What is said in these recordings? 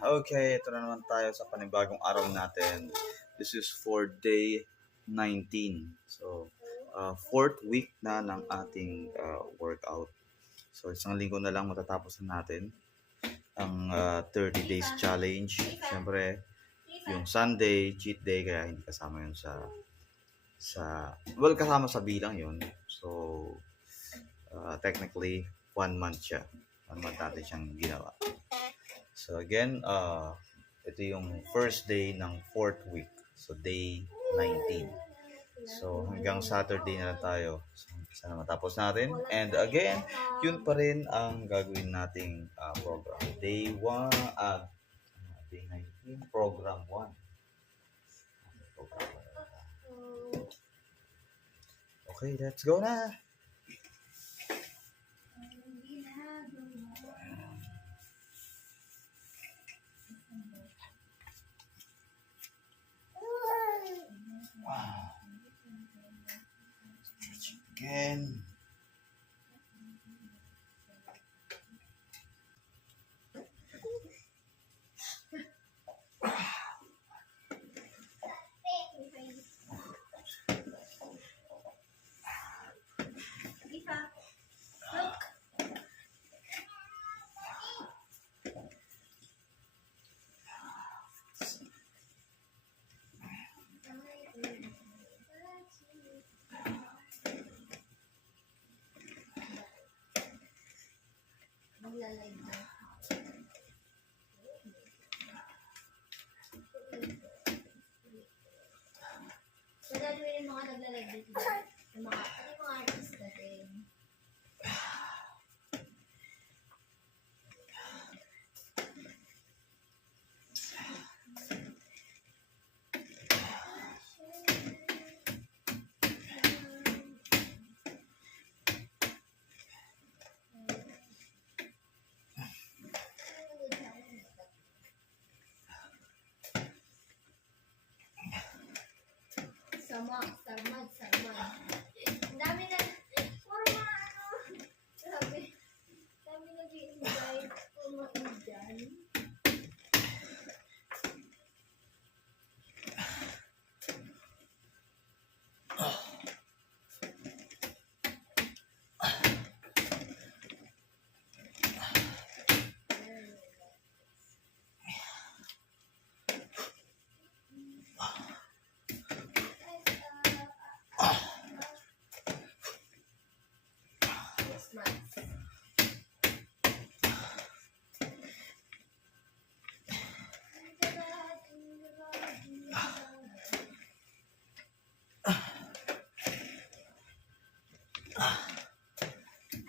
Okay, ito na naman tayo sa panibagong araw natin. This is for day 19. So, fourth week na ng ating workout. So, isang linggo na lang matatapos na natin ang 30 days challenge. Siyempre, yung Sunday, cheat day, kaya hindi kasama yun well, kasama sa bilang yun. So, technically, 1 month siya. 1 month natin siyang ginawa. So again, ito yung first day ng fourth week. So day 19. So hanggang Saturday na lang tayo. So, sana matapos natin. And again, yun pa rin ang gagawin nating program. Day 1, day 19, program 1. Okay, let's go na! Wow. Stretch again. Maglalay na. So, gagawin yung mga naglalay dito. Yung mga artist natin. Sarmad. Ang dami na, puro mga grabe. Dami nag-i-invite, puro mga Indian.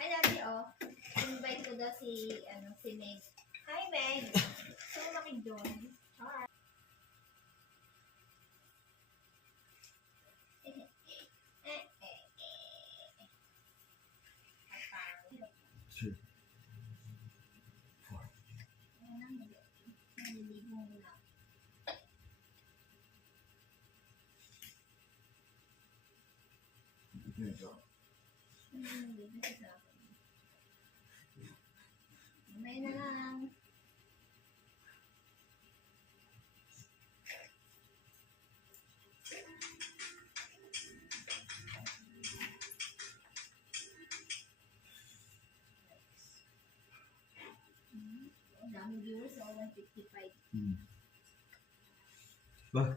Ay, dati invite ko daw si Meg. Hi, Meg! So, maki-join. Hi! Sure. May na lang. Ang dami viewers, 155. Ba?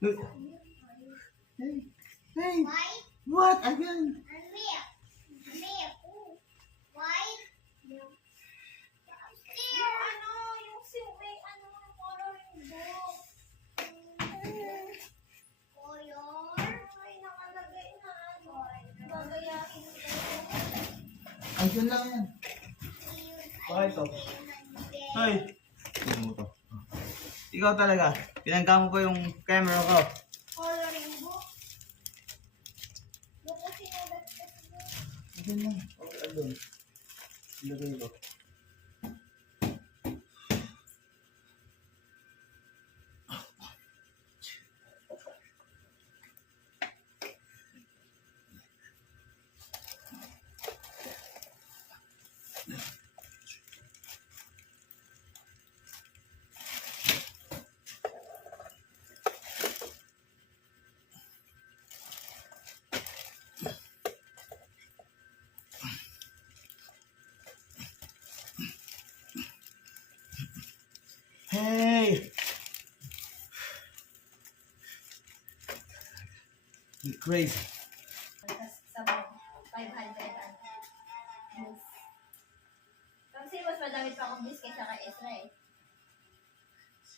Hey, hey, Why? what again? Milk. Milk. Why? Milk. Yung ano, yung may ano, coloring book. Color? Ay, nakalagay na ano. Gagayahin ko. Ayun lang yan. Bakit to? Hoy! Ano mo to? Ikaw talaga. Pinangga mo pa yung camera ko. Coloring book. Book ko sinulat ko. Ayun lang. Okay, ayun. Ilagay ko. Hey! You crazy. Sa 500 ano. Yes. Kasi mas madami pa akong bis kaysa kay Ezra eh.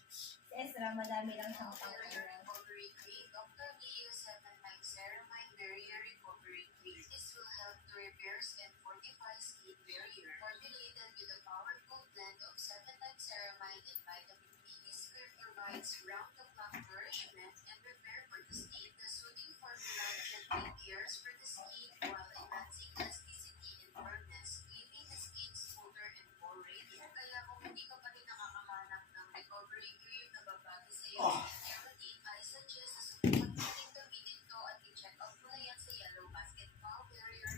Si Ezra, madami lang siyang pang-ano. Recovery cream. Dr. VU7 Night Ceramide Barrier Recovery Cream. This will help to repair and fortify skin barrier. Formulated with a powerful blend of 7 Night Ceramide and vitamin B. This cream provides round-the-clock nourishment and repair for the skin. The soothing formula gently cares for the skin while enhancing elasticity and firmness, leaving the skin smoother and more radiant. Kaya kung hindi ka pa rin nakakahanap ng recovery cream na babagay sa iyo sa skin routine, I suggest na subukan mo rin gamitin ito at i-check out mo na yan sa Yellow Basketball Barrier.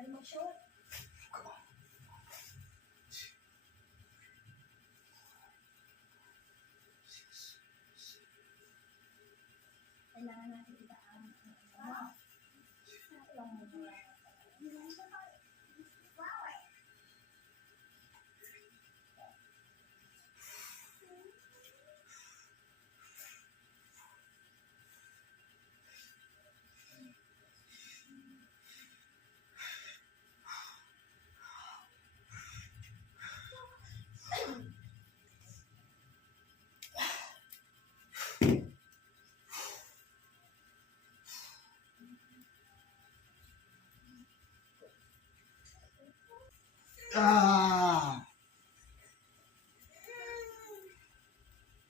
Ano mo short? Kailangan natin itaan ang Ah!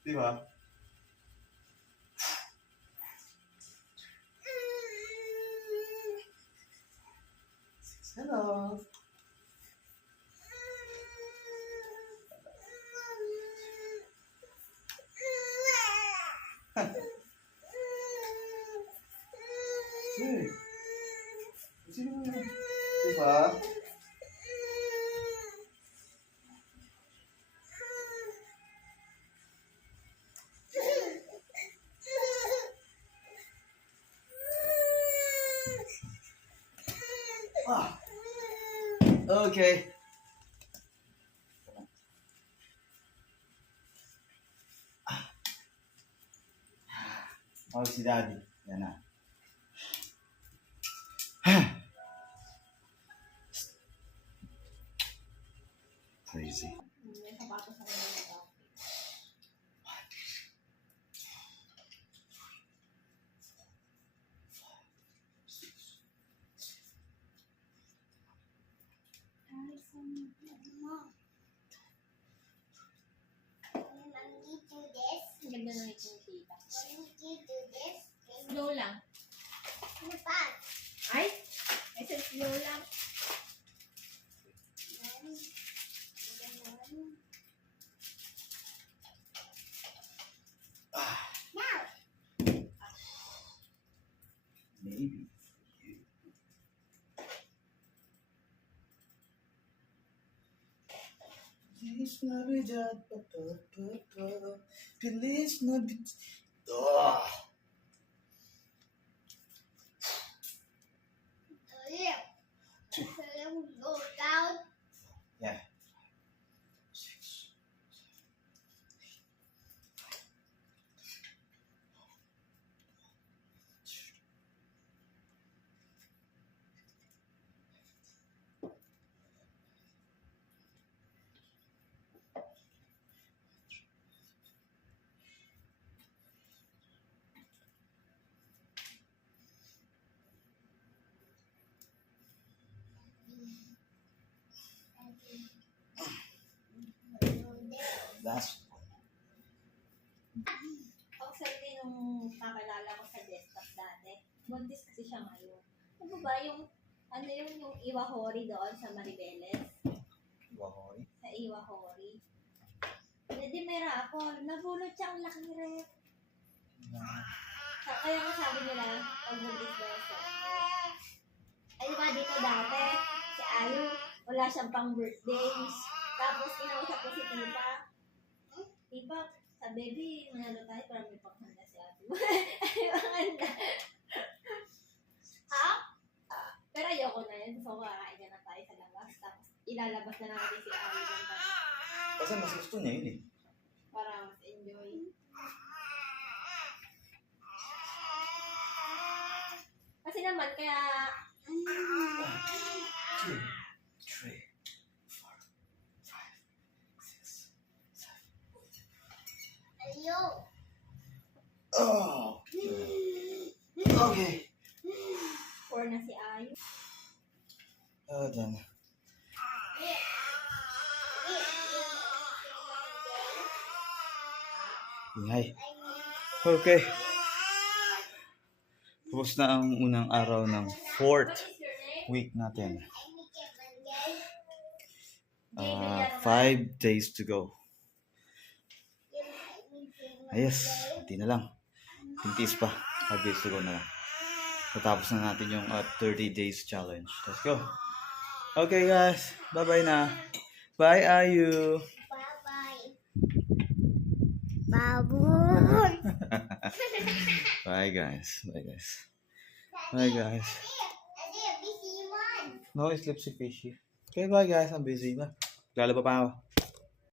Di ba? Hello. Hey. Sino mo yun? Di ba? Ah. Okay. Oh, si Daddy. Yan na. Crazy. may sapatos ako nito. Ang ganda ng ito tita. Slow lang. Ay! I said slow lang. Maybe. Bilis na bidyan, bilis na bidyan. Ah! Yeah. 6, Last one. Actually, nung kakilala ko sa desktop dati, buntis kasi siya ngayon. Ano ba yung, ano yung Iwahori doon sa Maribeles? Wow. Sa Iwahori. Hindi mera ako, nabulot siya ang laki rin. Kaya nga sabi nila, pag buntis daw siya. Ay, diba dito dati, si Ayu, wala siyang pang birthdays. Tapos, kinausap ko si Tita. Tita, sa baby, manalo tayo para may panghanda si Ate. Ay, panghanda. Ha? Pero ayoko na yun. So, kakain na tayo sa labas. Tapos, ilalabas na natin si Ayu. Kasi mas gusto niya yun eh. Para mas enjoy. Kasi naman, kaya... 2, 3, 4, 5, 6, 7. Ayo! Oh! Okay. 4 na si Ayu. Dyan. Ingay. Okay. Tapos na ang unang araw ng 4th week natin. 5 days to go. Ayos, hindi na lang. Tintis pa. 5 days to go na lang. Tapos na natin yung 30 days challenge. Let's go. Okay guys, bye-bye na. Bye Ayu. Bye-bye. Babon! Bye guys. Bye guys. Bye guys. No, it's lipsy fishy. Okay, bye guys. I'm busy na. Lalaba pa ako.